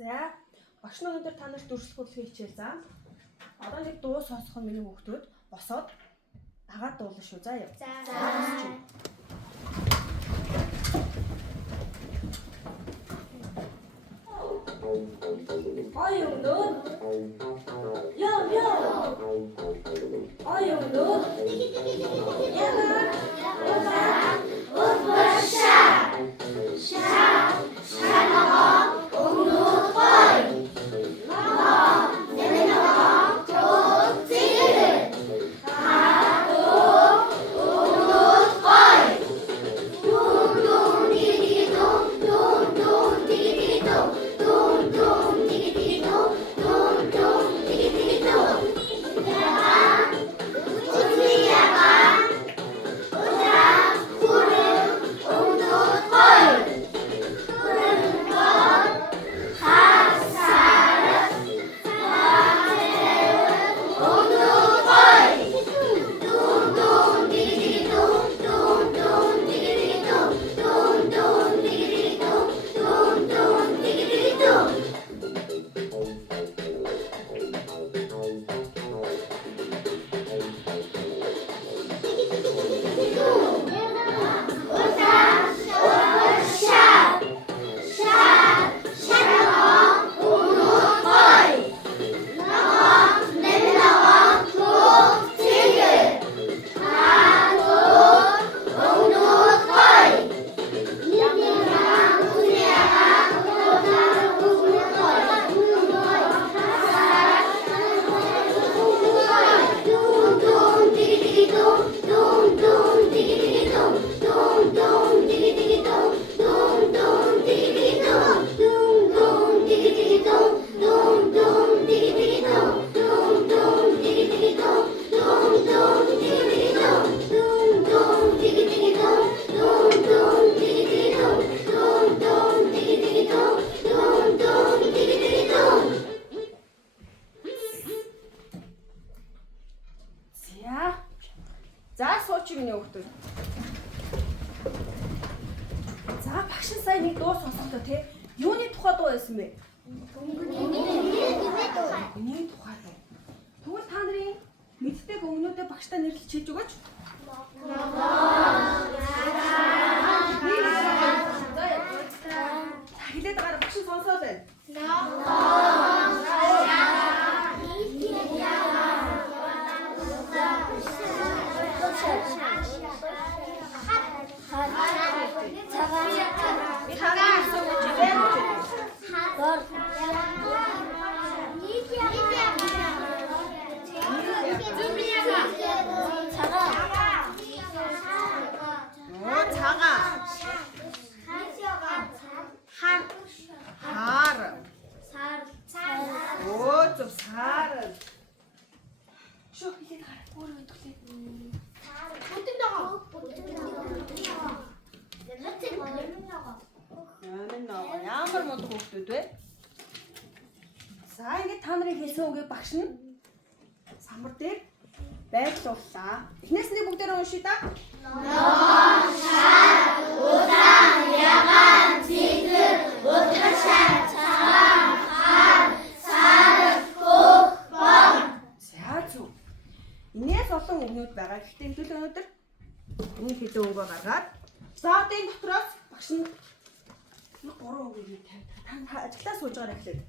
За, багш нь өнөөдөр та нарт дүрслэхүүл хичээл заа. Одоо нэг дуу сонсох нь миний хүүхдүүд босоод дагаад дуулна шүү. За яа. За. Ой өнөө. Яа. Ой өнөө. За сууч миний хүүхдүүд. За багш нь сая нэг дуу сонсохдоо тий. Юуны тухай дуу байсан бэ? Гүний тухай дуу. Тэгвэл та нарын мэддэг өнгнүүдээ багштай нэрлэж хэлж өгөөч. Хэлээд байгаа багш нь сонсоод байна. Ямар мод хүүхдүүд вэ? За ингээд та нарын хэлсэн үгийг багш нь самбар дээр байрлууллаа. Эхнээс нь бүгдээрээ уншъя да. Ноо шар удаан ягаан цэгэр утгашаа цагаан хар сар хөх бом. За зүг. Инээс олон үгнүүд байгаа. Гэхдээ хэдүүл өнөөдөр энэ хэдэн үгөө гаргаад за одоо энэ дотроос багш нь нэг 3 үгийг тавьдаг. Та ажиглаа сууж байгаа эхлээд.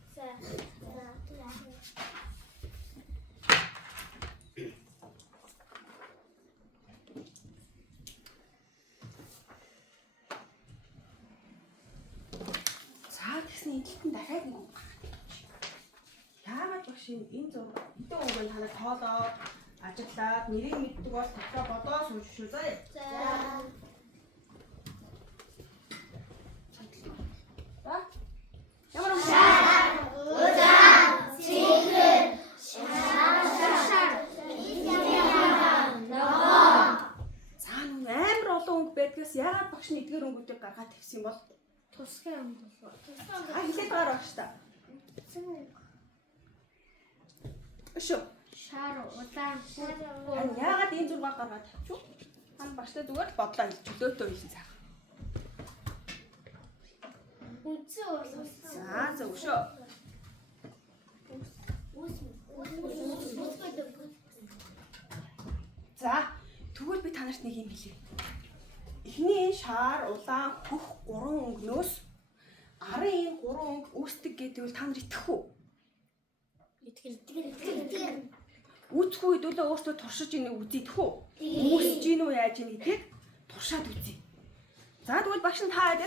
За тэгсэн эдэлтэн дахиад нэг үг гаргаж. Яагаад багш энэ зураг хэдэн үгийг та нар тоолоод ажиглаад нэрийг мэддэг бол тавтаа бодоо сууж шүү заа. За. Ямар удаан цэгэр шар ногоо. Цаан амар олон үг байдгаас яагаад багш нь эдгээр өнгүүдийг гаргаад тавьсан юм бол тусгай өнгө болов. Хэлээд байгаа багш та. Өшөө. Шар удаан яагаад энэ зургийг гаргаад тавьчих вэ? Хан багштай зүгээр бодлоо чөлөөтэй хэлсэн цаах. Үнцэн уус. За зөв шүү. За тэгвэл би та нарт нэг юм хэлье. Эхний шаар улаан хөх 3 өнгнөөс арын энэ 3 өнгө үүсдэг гэдэг нь та нар итгэх үү? Итгэл. Үүсэх үед үлээ өөртөө туршиж ийн үзийдэх үү? Үүсэж ийн үү яаж ийн гэдгийг туршаад үзье. За тэгвэл багш нь та хэд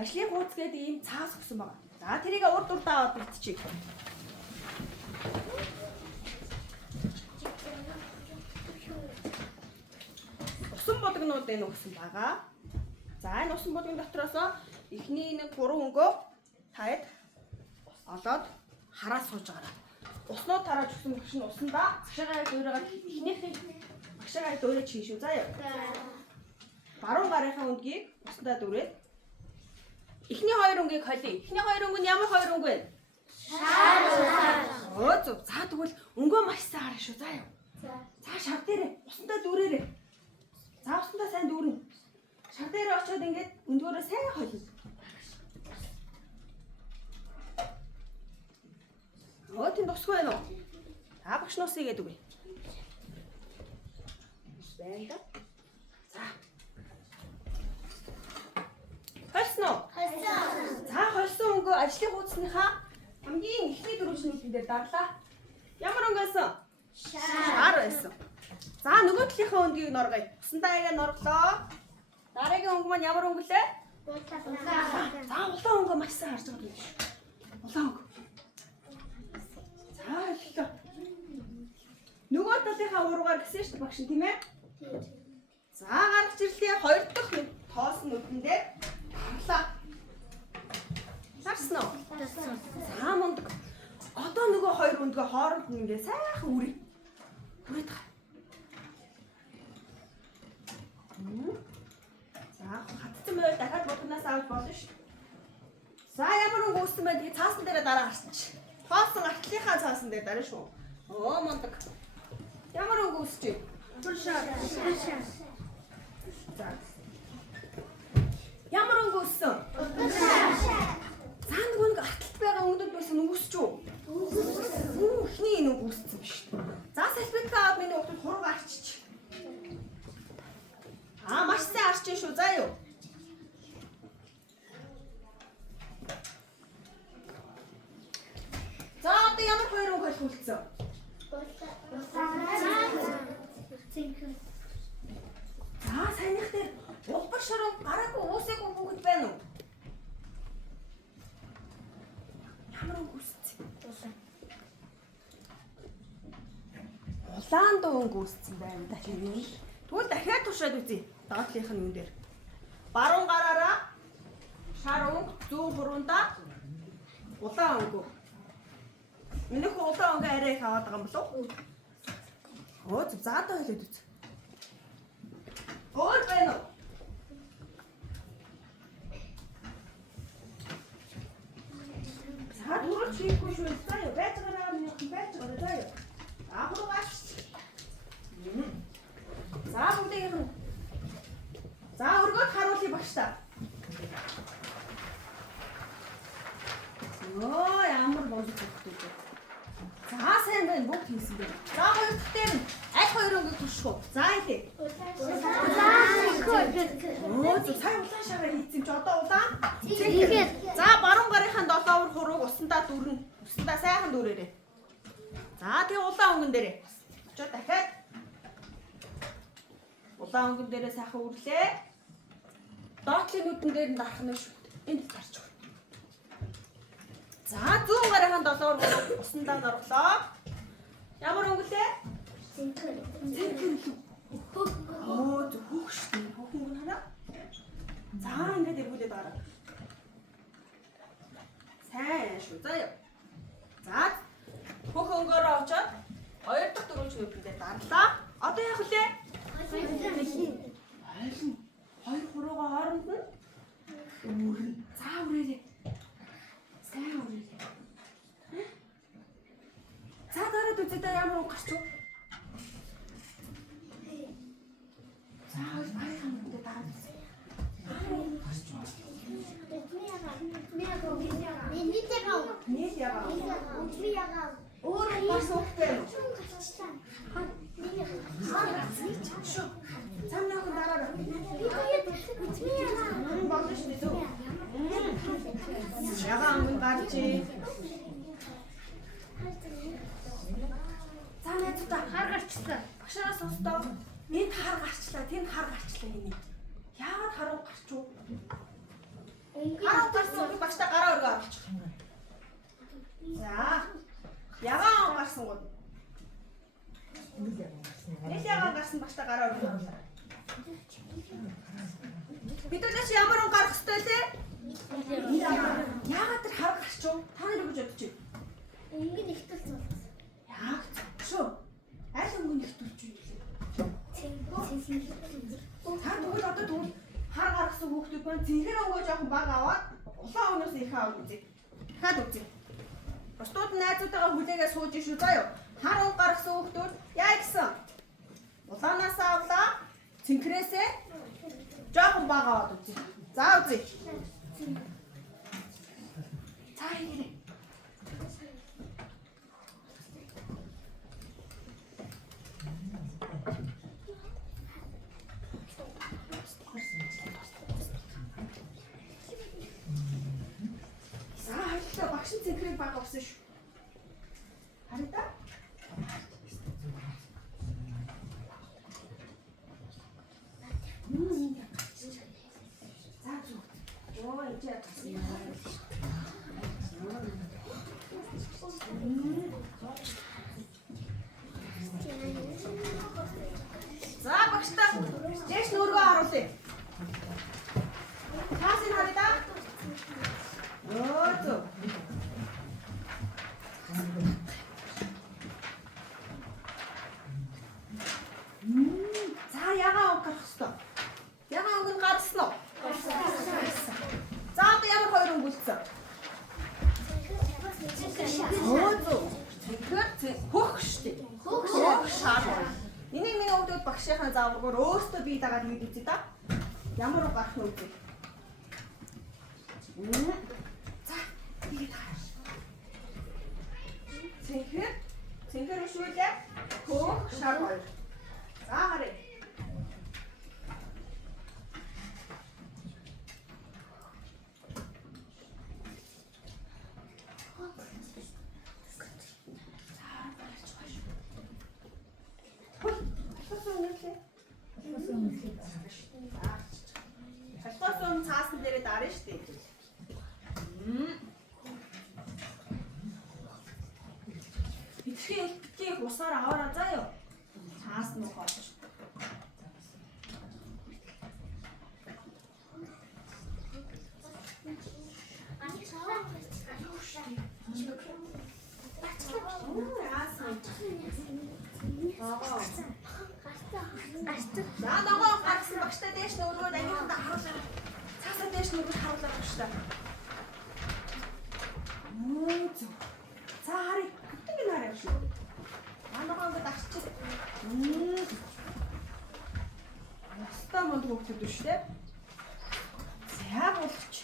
ажлын хуудас гэдэг ийм цаас өгсөн байгаа. За тэрийг урд урдаа аваад битчихье. Усан болгонууд энэ өгсөн байгаа. За энэ усан болгон дотроос эхний нэг 3 өнгөө таад олоод хараа сууж байгаарай. Уснууд тарааж өгсөн багш нь усандаа багшаагаа дуурайгаад эхнийхээ багшаагаа дуурайж хийн шүү. Заа юу. Баруун гарынхаа өндгийг усандаа дуурайд. Эхний 2 өнгийг холъё. Эхний 2 өнгө нь ямар 2 өнгө вэ? Шар. Оо зөв. За тэгвэл өнгөө маш сайн хараа шүү. Заа юу. За шар дээрээ усандаа дүүрээрээ. За усандаа сайн дүүрнэ. Шар дээрээ очиод ингээд өндгөөрөө сайн холъё. Оо тийм тусгүй байна уу? За багш нуус игээд үгүй. Байна да. За. Хойсон уу? За хойсон өнгөө ажлын хуудасныхаа хамгийн эхний дөрвөлжнүүдэн дээр дарлаа. Ямар өнгө байсан? Шар байсан. За нөгөө талынхаа өнгийг норгоё. Усандаа яагаад норглоо? Дараагийн өнгө маань ямар өнгө лээ? За улаан өнгө маш сайн харж байгаа юм шиг. Улаан өнгө. За хэлээ. Нөгөө талынхаа уруугаар гисэн шүү дээ багш тийм ээ? За гарч ирлээ 2 дахь тоосон нүдэн дээр харлаа. Харсан уу? За мундаг. Одоо нөгөө 2 өндгөө хооронд нь ингээ сайхан үрээ. Хүрээд байгаа. За хатсан байвал дахиад бодгоноос авч болно шүү. За ямар өнгө үүссэн бэ? Тэгээ цаасан дээрээ дараа гарч. Тоосон артлынхаа цаасан дээр дараа шүү. Оо мундаг. Ямар өнгө үүсч вэ? Шар. За. Ямар өнгө үүссэн? За нөгөө нэг артлт байгаа өнгөд байсан үүсч үү? Эхний энэ өнгө үүссэн биш. За салбитгаа аваад миний хурд хург арчиж. Маш сайн арчин шүү. За юу. За одоо ямар 2 өнгө холбогдсон? За саяных дээр улбар шорон гараагүй уусаагүй бүгд байна уу? Ямар өнгө үүссэн? Улаан дуу өнгө үүссэн байна да тийм. Тэгвэл дахиад туршаад үзье. Доотлынх нь юун дээр. Баруун гараараа шар өнгө зүүн хуруунда улаан өнгө. Минийх улаан өнгө арай их аваад байгаа юм болов уу? Оо зөв заадаа хэлээд үз. Өөр байна уу? За түрүүч хийхгүй шүү. За юу байж байгаа нэг юм байж байгаа за юу. Ахруу гаш. За бүгдээ юм. За өргөд харуулъя багш та. Оо ямар болов бүгд. За сайн байна бүгд хийсэн дээ. За хоёр дахь дээр нь аль 2 өнгөийг турших уу? За хэлээ. Оо зөв сайн улаан шараа хийсэн чи одоо улаан. За баруун гарынхаа 7 уур хурууг усандаа дүүрнэ. Усандаа сайхан дүүрээрээ. За тэгээ улаан өнгөн дээрээ. Очоо дахиад улаан өнгөн дээрээ сайхан үрлээ. Доотлын нүдэн дээр нь дарах нь шүү. Энд тарч байна. За зүүн гарынхаа 7 уур хурууг усандаа норглоо. Ямар өнгө лээ? Зинхэнлүү. Оо зөв хөөх шүү. Хөөх өнгө хараа. За ингээд эргүүлээд байгаа. Сайн шүү. За яа. За хөөх өнгөөрөө очоод 2 дахь дөрвөлж нүдэн дээр дарлаа. Одоо яах вэ? Хайлна. 2 хуруугаа хооронд нь үрэн. За үрээрээ. Сайн үрээрээ. За дараад үзэдээ ямар өнгө гарч уу? За баярхан үдэ дараад үзье. Нийт ягаа. Өөр бас уух байна уу? чи. За найзуудаа хар гарчлаа. Багшараас сонстоо. Энд хар гарчлаа, тэнд хар гарчлаа гинэ. Яагаад харуу гарчуу? Харуу гарсан багштай гараа өргөө оруулчих. За. Ягаан гарсан гоо. Энд ягаан гарсан багштай гараа өргөө оруулаа. Бидээс ямар он гарах ёстой лээ? Яагаад тэр хар гарчуу? Та нар юу гэж бодож байна? Өнгө нэгтүүлж байна. Яг шүү. Аль өнгө нэгтүүлж юу вэ? Та тэгвэл одоо тэгвэл хар гаргасан хүүхдүүд маань зинхэр өнгөө жоохон бага аваад улаан өнөөс их аав үзье. Дахиад үзье. Бусдууд найзуудаагаа хүлээгээ сууж шүү заяа. Хар өнгө гаргасан хүүхдүүд яа гэсэн? Улаанаас авлаа. Зинхрээсээ жоохон бага аваад үзье. За үзье. За ингэ. Багш зинхрийг бага авсан шүү. Хараа. За зүг. Оо энэ яасан юм. За багштай. Дэш нүргөө харуулъя. Хаасын хараа. Оо зүг. За ягаан өнгө гарах хэвээр. Ягаан өнгө гарсан уу? Гарсан. За одоо ямар хоёр өнгө үлдсэн? Оо зүг. Тэгэхээр хөх штеп. Хөх шаар. Энийг миний өвдөд багшийнхаа зааваргаар өөртөө бие дагаад хийд үзье да. Ямар өнгө гарах нь үзье. За тэгээд хааш. Цэнхэр өшүүлээ. Хөх шар хоёр. За харъя. Халхосон цаасан дээрээ дарна шүү дээ. Битгий усаар аваараа заяа. Цаас нь ухаач. За нөгөө гарсан багштай дээш нөгөө ангийнхаа харуулаа. Цаасаа дээш нөгөө харуулаа багштай. За харъя. Бүтэн гин харъя шүү. Манайгаа ингээд арчиж. Ястаа мод хөвгдөд шүү дээ. За болч.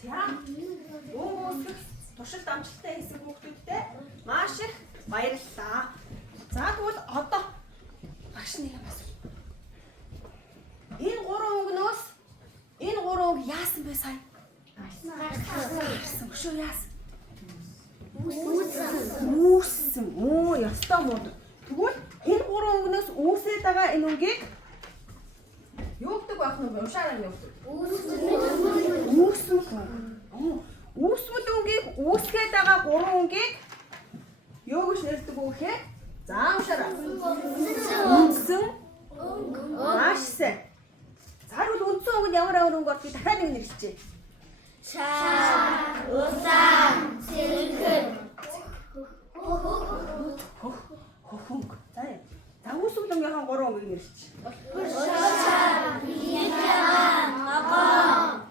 За. Өөс туршилт амжилттай хийсэн хүүхдүүдтэй маш их баярлалаа. За тэгвэл одоо багш нэг юм асуу. Энэ гурван өнгнөөс энэ гурван өнгө яасан бэ сая? Гарсан. Шүү яасан? Үүссэн. Оо ястаа мод. Тэгвэл энэ гурван өнгнөөс үүсээд байгаа энэ өнгийг юу гэдэг байх нь уншаарай юу гэдэг? Үүссэн. Үүсмэл өнгийг үүсгээд байгаа гурван өнгийг юу гэж нэрдэг вэ гэхээр? За уншаарай. Үндсэн. Маш сайн. За тэгвэл үндсэн өнгөнд ямар өнгө ордгийг дахиад нэг нэрлэжээ. Шар, улаан, цэнхэр. Хөхөнг. За үүсмэл өнгийнхаа гурван өнгөийг нэрлэжээ. Шар, ягаан, аган.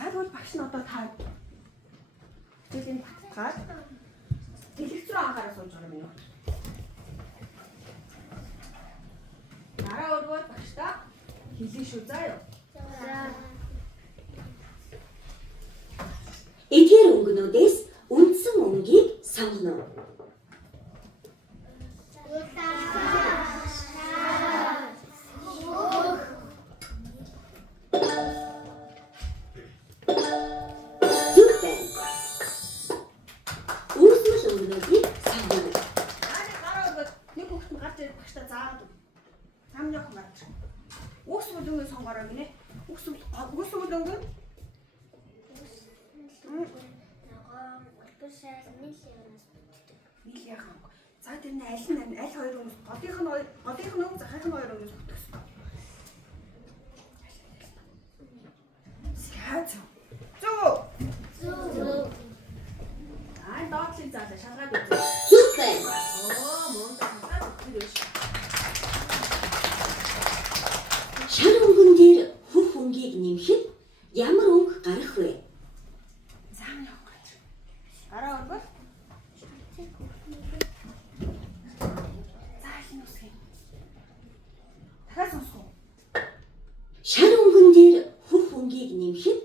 За тэгвэл багш нь одоо та хичээлийн баталгаад дэлгэц рүү анхаарал суулж байгаа юм. Дараа өргөд багштай хэлээ шүү заа юу. Эдгээр өнгөнүүдээс үндсэн өнгийг сонгоно. Улаан, шар, хөх, марч. Үс бүлэнгээ сонгороо гинэ. Үс бүлэнг нь Ногоон өлбөшэл нийлээс бүтдэг. нийл яах вэ? За тэр нь аль хоёр хүмүүс голынх нь захих нь хоёр хүмүүс бүтэх ёстой. Скац. Зөө. Доотлыг заалаа шалгаад үзье. Зүг байна. Мундаг хатаад өгөх биш. Шар өнгөн дээр хөх өнгийг нэмэхэд ямар өнгө гарах вэ? Заам явах гэж. Араа өргөл. За хин үсгэн. Дахиад сонсгоо. Шар өнгөн дээр хөх өнгийг нэмэхэд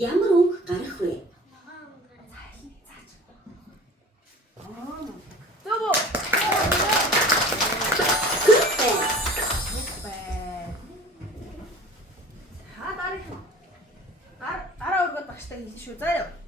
ямар өнгө гарах вэ? Зөө. Зүг байна. Дараа өргөд багштай хэлсэн шүү. За яа.